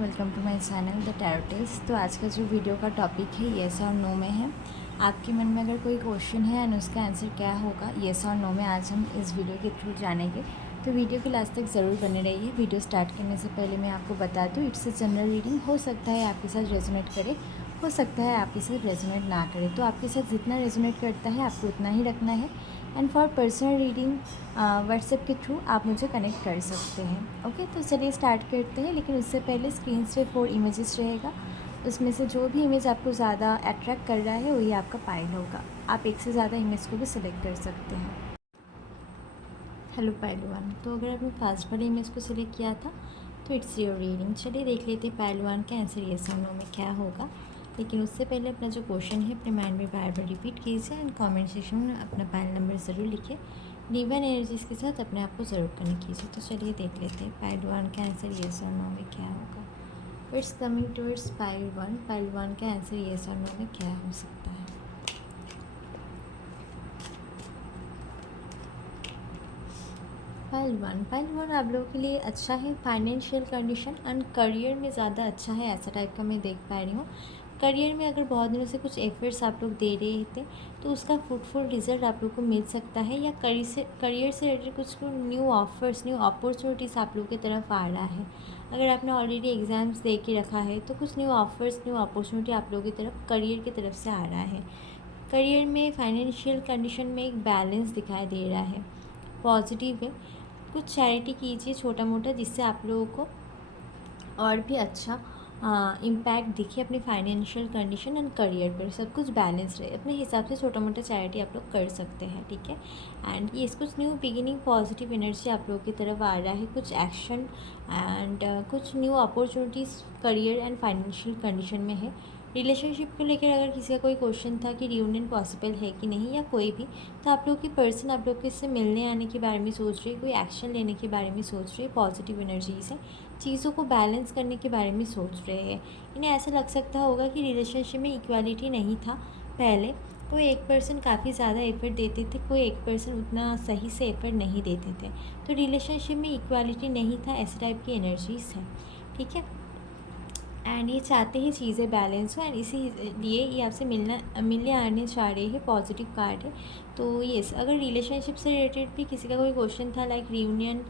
Welcome to my channel the tarotist. तो आज का जो वीडियो का टॉपिक है येस और नो में है। आपके मन में अगर कोई क्वेश्चन है एंड उसका आंसर क्या होगा येस और नो में, आज हम इस वीडियो के थ्रू जानेंगे। तो वीडियो के लास्ट तक ज़रूर बने रहिए। वीडियो स्टार्ट करने से पहले मैं आपको बता दूँ, इट्स अ जनरल रीडिंग। हो सकता है आपके साथ रेजोनेट करे, हो सकता है आपके साथ रेजोनेट ना करे। तो आपके साथ जितना रेजोनेट करता है आपको उतना ही रखना है। And for personal reading WhatsApp के थ्रू आप मुझे कनेक्ट कर सकते हैं। ओके, तो चलिए स्टार्ट करते हैं। लेकिन उससे पहले स्क्रीन पे 4 इमेजेस रहेगा, उसमें से जो भी इमेज आपको ज़्यादा अट्रैक्ट कर रहा है वही आपका पाइल होगा। आप एक से ज़्यादा इमेज को भी सिलेक्ट कर सकते हैं। Hello pile one. तो अगर आपने फर्स्ट वाली इमेज को सिलेक्ट किया था तो इट्स योर रीडिंग। चलिए देख लेते हैं पाइल वन का आंसर येस और नो में क्या होगा। लेकिन उससे पहले अपना जो क्वेश्चन है अपने माइंड में बार बार रिपीट कीजिए एंड कमेंट सेक्शन में अपना पाइल नंबर ज़रूर लिखिए। डिवाइन एनर्जीज के साथ अपने आप को ज़रूर कनेक्ट कीजिए। तो चलिए देख लेते हैं पाइल वन का आंसर येस और नो में क्या होगा। It's coming towards pile one. Pile one का आंसर येस और नो में क्या हो सकता है। पाइल वन आप लोगों के लिए अच्छा है। फाइनेंशियल कंडीशन एंड करियर में ज़्यादा अच्छा है, ऐसा टाइप का मैं देख पा रही हूँ। करियर में अगर बहुत दिनों से कुछ एफर्ट्स आप लोग दे रहे थे तो उसका फ्रूटफुल रिजल्ट आप लोग को मिल सकता है, या करियर से रिलेटेड कुछ न्यू ऑफर्स, न्यू अपॉर्चुनिटीज़ आप लोग की तरफ आ रहा है। अगर आपने ऑलरेडी एग्ज़ाम्स दे के रखा है तो कुछ न्यू ऑफर्स, न्यू अपॉर्चुनिटी आप लोगों की तरफ करियर की तरफ से आ रहा है। करियर में फाइनेंशियल कंडीशन में एक बैलेंस दिखाई दे रहा है, पॉजिटिव है। कुछ चैरिटी कीजिए छोटा मोटा, जिससे आप लोगों को और भी अच्छा इम्पैक्ट दिखे अपनी फाइनेंशियल कंडीशन एंड करियर पर। सब कुछ बैलेंस रहे, अपने हिसाब से छोटा मोटा चैरिटी आप लोग कर सकते हैं, ठीक है। एंड ये कुछ न्यू बिगिनिंग, पॉजिटिव एनर्जी आप लोगों की तरफ आ रहा है, कुछ एक्शन एंड कुछ new opportunities career and financial condition में है। रिलेशनशिप को लेकर अगर किसी का कोई क्वेश्चन था कि रियूनियन पॉसिबल है कि नहीं, या कोई भी, तो आप लोग की पर्सन आप लोग के इससे मिलने आने के बारे में सोच रही है, कोई एक्शन लेने के बारे में सोच रही है, पॉजिटिव एनर्जी से चीज़ों को बैलेंस करने के बारे में सोच रहे हैं। इन्हें ऐसा लग सकता होगा कि रिलेशनशिप में इक्वालिटी नहीं था पहले, कोई एक पर्सन काफ़ी ज़्यादा एफर्ट देते थे, कोई एक पर्सन उतना सही से एफर्ट नहीं देते थे। तो रिलेशनशिप में इक्वालिटी नहीं था, ऐसे टाइप की एनर्जीज है, ठीक है। एंड ये चाहते ही चीज़ें बैलेंस हो, एंड इसीलिए ये आपसे मिलने आने चाह रहे हैं, पॉजिटिव कार्ड है। तो येस, अगर रिलेशनशिप से रिलेटेड भी किसी का कोई क्वेश्चन था लाइक रियूनियन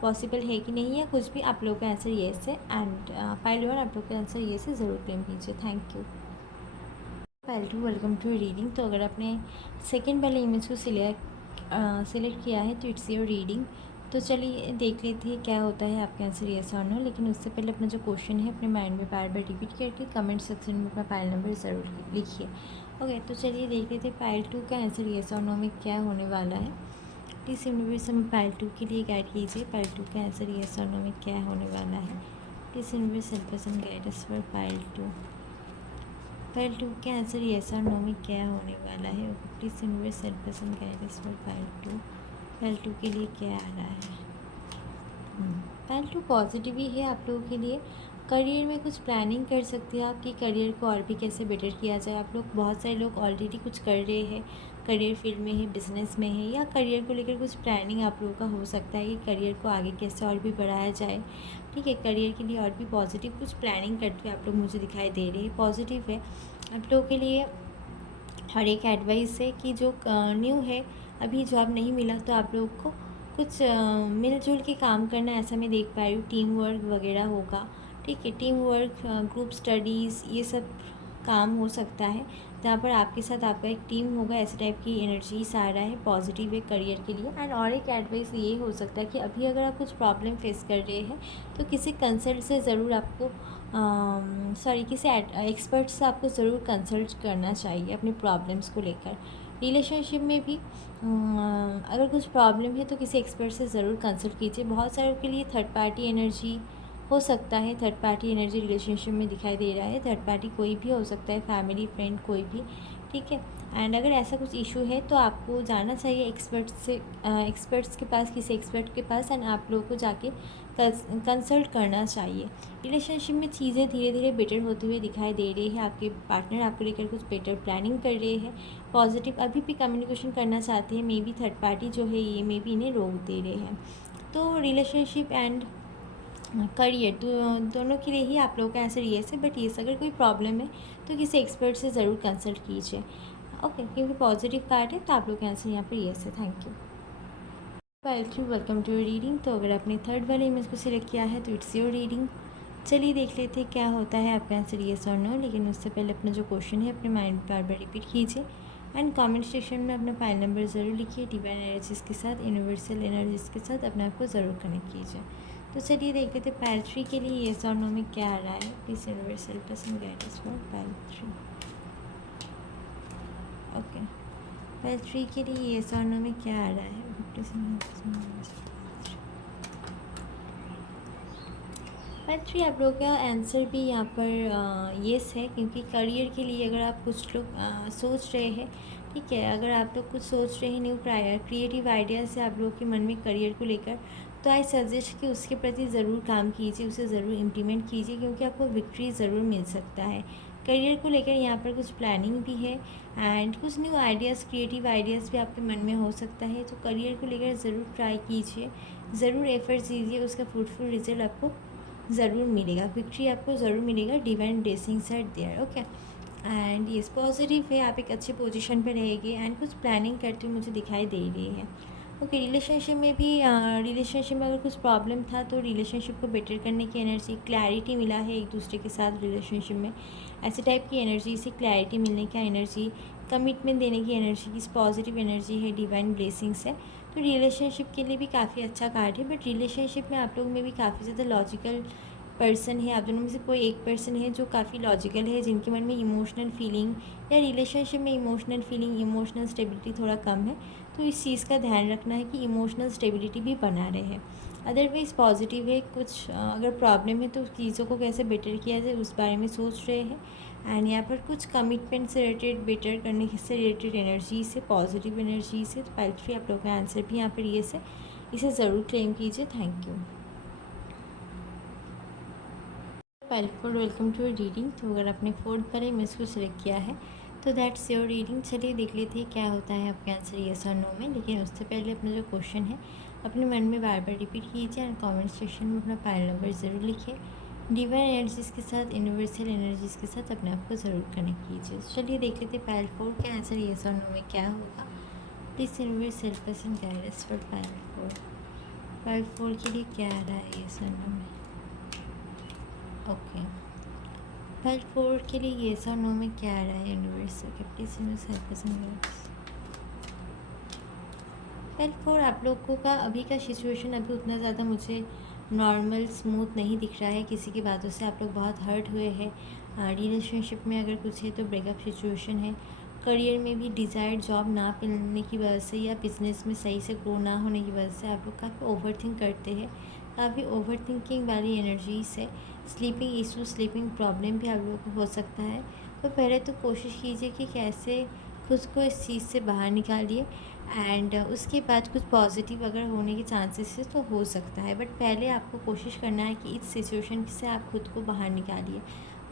पॉसिबल है कि नहीं, या कुछ भी, आप लोग का आंसर येस है। एंड पाइल वन आप लोग का आंसर येस है, ज़रूर क्लेम कीजिए। Thank you. Pile two, welcome to reading. तो अगर आपने सेकेंड वाले इमेज को सिलेक्ट किया है तो इट्स योर रीडिंग। तो चलिए देख लेते हैं क्या होता है आपका आंसर येस और नो। लेकिन उससे पहले अपना जो क्वेश्चन है अपने माइंड में बार बार रिपीट करके कमेंट सेक्शन में अपना पाइल नंबर ज़रूर लिखिए। ओके, तो चलिए देख लेते हैं पाइल टू का आंसर येस और नो में क्या होने वाला है। प्लीज़ यूनिवर्स हमें पाइल टू के लिए गाइड कीजिए। पाइल टू का आंसर येस और नो में क्या होने वाला है। Please universe help us and guide us for pile two. Pile two के आंसर येस और नो में क्या होने वाला है। Please universe help us and guide us for pile two. Pile two के लिए क्या आ रहा है। पाइल टू पॉजिटिव ही है आप लोगों के लिए। करियर में कुछ प्लानिंग कर सकते हैं आप कि करियर को और भी कैसे बेटर किया जाए। आप लोग, बहुत सारे लोग ऑलरेडी कुछ कर रहे हैं, करियर फील्ड में है, बिजनेस में है, या करियर को लेकर कुछ प्लानिंग आप लोगों का हो सकता है कि करियर को आगे कैसे और भी बढ़ाया जाए, ठीक है। करियर के लिए और भी पॉजिटिव कुछ प्लानिंग करते हुए आप लोग मुझे दिखाई दे रहे हैं, पॉजिटिव है आप लोगों के लिए। हर एक एडवाइस है कि जो न्यू है, अभी जॉब नहीं मिला तो आप लोग को कुछ मिलजुल के काम करना, ऐसा मैं देख पा रही हूँ। टीम वर्क वगैरह होगा, ठीक है। टीम वर्क, ग्रुप स्टडीज़, ये सब काम हो सकता है जहाँ पर आपके साथ आपका एक टीम होगा। ऐसे टाइप की एनर्जीज आ रहा है, पॉजिटिव है करियर के लिए। एंड और एक एडवाइस ये हो सकता है कि अभी अगर आप कुछ प्रॉब्लम फेस कर रहे हैं तो किसी कंसल्ट से ज़रूर आपको किसी एक्सपर्ट से आपको ज़रूर कंसल्ट करना चाहिए अपनी प्रॉब्लम्स को लेकर। रिलेशनशिप में भी अगर कुछ प्रॉब्लम है तो किसी एक्सपर्ट से ज़रूर कंसल्ट कीजिए। बहुत सारों के लिए थर्ड पार्टी एनर्जी हो सकता है, थर्ड पार्टी एनर्जी रिलेशनशिप में दिखाई दे रहा है। थर्ड पार्टी कोई भी हो सकता है, फैमिली, फ्रेंड, कोई भी, ठीक है। एंड अगर ऐसा कुछ इशू है तो आपको जाना चाहिए एक्सपर्ट्स के पास, किसी एक्सपर्ट के पास, एंड आप लोगों को जाके कंसल्ट करना चाहिए। रिलेशनशिप में चीज़ें धीरे धीरे बेटर होते हुए दिखाई दे रही है। आपके पार्टनर आपको लेकर कुछ बेटर प्लानिंग कर रहे हैं, पॉजिटिव अभी भी कम्युनिकेशन करना चाहते हैं। मे बी थर्ड पार्टी जो है ये मे बी इन्हें रोक दे रहे हैं। तो रिलेशनशिप एंड करियर दोनों के लिए ही आप लोगों का आंसर येस है, बट येस अगर कोई प्रॉब्लम है तो किसी एक्सपर्ट से ज़रूर कंसल्ट कीजिए। ओके, क्योंकि पॉजिटिव पार्ट है तो आप लोग का आंसर यहाँ पर येस है। Thank you. Welcome to your reading. तो अगर आपने थर्ड वाले इमेज को सिलेक्ट किया है तो इट्स योर रीडिंग। चलिए देख लेते हैं क्या होता है आपका आंसर येस और नो। लेकिन उससे पहले अपना जो क्वेश्चन है अपने माइंड में बार बार रिपीट कीजिए एंड कमेंट सेक्शन में अपना फाइल नंबर ज़रूर लिखिए। डिवाइन एनर्जीज के साथ, यूनिवर्सल एनर्जीज के साथ अपने आप को ज़रूर कनेक्ट कीजिए। तो चलिए देख लेते हैं पाइल 3 के लिए येस और नो में क्या आ रहा है। Please universal person guide us for pile 3। Okay, pile 3 के लिए येस और नो में क्या आ रहा है। पाइल 3 आप लोगों का आंसर भी यहाँ पर येस है, क्योंकि करियर के लिए अगर आप कुछ लोग सोच रहे हैं, ठीक है, अगर आप लोग कुछ सोच रहे हैं न्यू क्रिएटिव आइडियाज़ है आप लोगों के मन में करियर को लेकर, तो आई सजेस्ट कि उसके प्रति ज़रूर काम कीजिए, उसे ज़रूर इम्प्लीमेंट कीजिए, क्योंकि आपको विक्ट्री ज़रूर मिल सकता है। करियर को लेकर यहाँ पर कुछ प्लानिंग भी है एंड कुछ न्यू आइडियाज़, क्रिएटिव आइडियाज़ भी आपके मन में हो सकता है। तो करियर को लेकर ज़रूर ट्राई कीजिए, ज़रूर एफर्ट्स दीजिए, उसका फ्रूटफुल रिजल्ट आपको ज़रूर मिलेगा, विक्ट्री आपको ज़रूर मिलेगा। Divine blessings are there. Okay, and ये पॉजिटिव है, आप एक अच्छे पोजीशन पे रहेंगे एंड कुछ प्लानिंग करते हुए मुझे दिखाई दे रही है। ओके, रिलेशनशिप में भी रिलेशनशिप में अगर कुछ प्रॉब्लम था तो रिलेशनशिप को बेटर करने की एनर्जी, क्लैरिटी मिला है एक दूसरे के साथ रिलेशनशिप में, ऐसे टाइप की एनर्जी से क्लैरिटी मिलने का एनर्जी, कमिटमेंट देने की एनर्जी की पॉजिटिव एनर्जी है, डिवाइन ब्लेसिंग्स है। तो रिलेशनशिप के लिए भी काफ़ी अच्छा कार्ड है, बट रिलेशनशिप में आप लोग में भी काफ़ी ज़्यादा लॉजिकल पर्सन है, आप दोनों में से कोई एक पर्सन है जो काफ़ी लॉजिकल है, जिनके मन में इमोशनल फीलिंग या रिलेशनशिप में इमोशनल फीलिंग, इमोशनल स्टेबिलिटी थोड़ा कम है। तो इस चीज़ का ध्यान रखना है कि इमोशनल स्टेबिलिटी भी बना रहे। अदरवाइज़ पॉजिटिव है। कुछ अगर प्रॉब्लम है तो चीज़ों को कैसे बेटर किया जाए उस बारे में सोच रहे हैं एंड यहाँ पर कुछ कमिटमेंट से रिलेटेड, बेटर करने से रिलेटेड एनर्जी से, पॉजिटिव एनर्जी से। तो पाइल 3 आप लोगों का आंसर भी यहाँ पर येस है, इसे ज़रूर क्लेम कीजिए। Thank you. Pile 4 welcome to your reading. तो अगर आपने फोर्थ वाले इमेज को सिलेक्ट किया है तो दैट्स योर रीडिंग। चलिए देख लेते हैं क्या होता है आपके आंसर येस और नो में। लेकिन उससे पहले अपना जो क्वेश्चन है अपने मन में बार बार रिपीट कीजिए एंड कमेंट सेक्शन में अपना फाइल नंबर ज़रूर लिखिए। डिवाइन एनर्जीज़ के साथ, यूनिवर्सल एनर्जीज़ के साथ अपने आप को ज़रूर कनेक्ट कीजिए। चलिए देख लेते हैं पाइल 4 के आंसर येस और नो में क्या होगा। Please universal person guide us for pile 4। Pile 4 के लिए क्या आ रहा है येस और नो में। ओके, पाइल 4 के लिए येस और नो में क्या आ रहा है यूनिवर्स के। प्लीज़ पाइल 4 आप लोगों का अभी का सिचुएशन अभी उतना ज़्यादा मुझे नॉर्मल स्मूथ नहीं दिख रहा है। किसी की बातों से आप लोग बहुत हर्ट हुए हैं। रिलेशनशिप में अगर कुछ है तो ब्रेकअप सिचुएशन है। करियर में भी डिज़ायर्ड जॉब ना मिलने की वजह से या बिजनेस में सही से ग्रो ना होने की वजह से आप लोग काफ़ी ओवरथिंक करते हैं, काफ़ी ओवरथिंकिंग वाली एनर्जीज है। स्लीपिंग इशू, स्लीपिंग प्रॉब्लम भी आप लोगों को हो सकता है। तो पहले तो कोशिश कीजिए कि कैसे खुद को इस चीज़ से बाहर निकालिए एंड उसके बाद कुछ पॉजिटिव अगर होने के चांसेस है तो हो सकता है, बट पहले आपको कोशिश करना है कि इस सिचुएशन से आप खुद को बाहर निकालिए।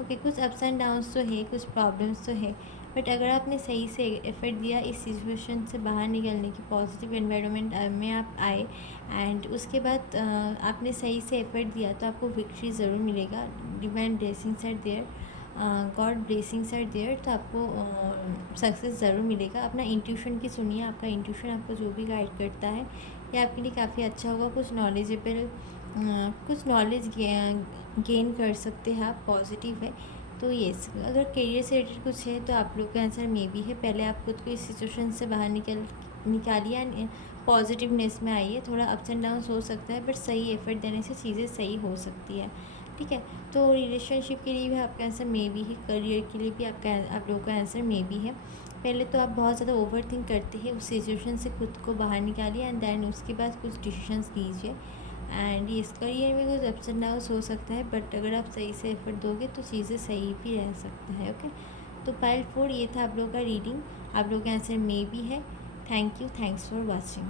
ओके, कुछ अप्स एंड डाउन्स तो है, कुछ प्रॉब्लम्स तो है, बट अगर आपने सही से एफर्ट दिया इस सिचुएशन से बाहर निकलने की, पॉजिटिव एनवायरनमेंट में आप आए एंड उसके बाद आपने सही से एफर्ट दिया तो आपको विक्ट्री ज़रूर मिलेगा। Divine blessings are there, god blessings are there. तो आपको सक्सेस ज़रूर मिलेगा। अपना इंट्यूशन की सुनिए, आपका इंट्यूशन आपको जो भी गाइड करता है ये आपके लिए काफ़ी अच्छा होगा। कुछ नॉलेजेबल, कुछ नॉलेज गेन कर सकते हैं आप, पॉजिटिव है। तो येस, अगर करियर से रिलेटेड कुछ है तो आप लोग का आंसर मे बी है। पहले आप खुद को इस सिचुएशन से बाहर निकालिए एंड पॉजिटिवनेस में आइए। थोड़ा अप्स एंड डाउन्स हो सकता है, बट सही एफर्ट देने से चीज़ें सही हो सकती है, ठीक है। तो रिलेशनशिप के लिए भी आपका आंसर मे बी है, करियर के लिए भी आप लोगों का आंसर मे बी है। पहले तो आप बहुत ज़्यादा ओवर थिंक करते हैं, उस सिचुएशन से खुद को बाहर निकालिए एंड देन उसके बाद कुछ डिसीजंस लीजिए। एंड इस करियर में कुछ अप्स एंड डाउन्स हो सकता है, बट अगर आप सही से एफर्ट दोगे तो चीज़ें सही भी रह सकता है। ओके, तो पाइल 4 ये था आप लोगों का रीडिंग। आप लोगों का आंसर मे बी है। Thank you, thanks for watching.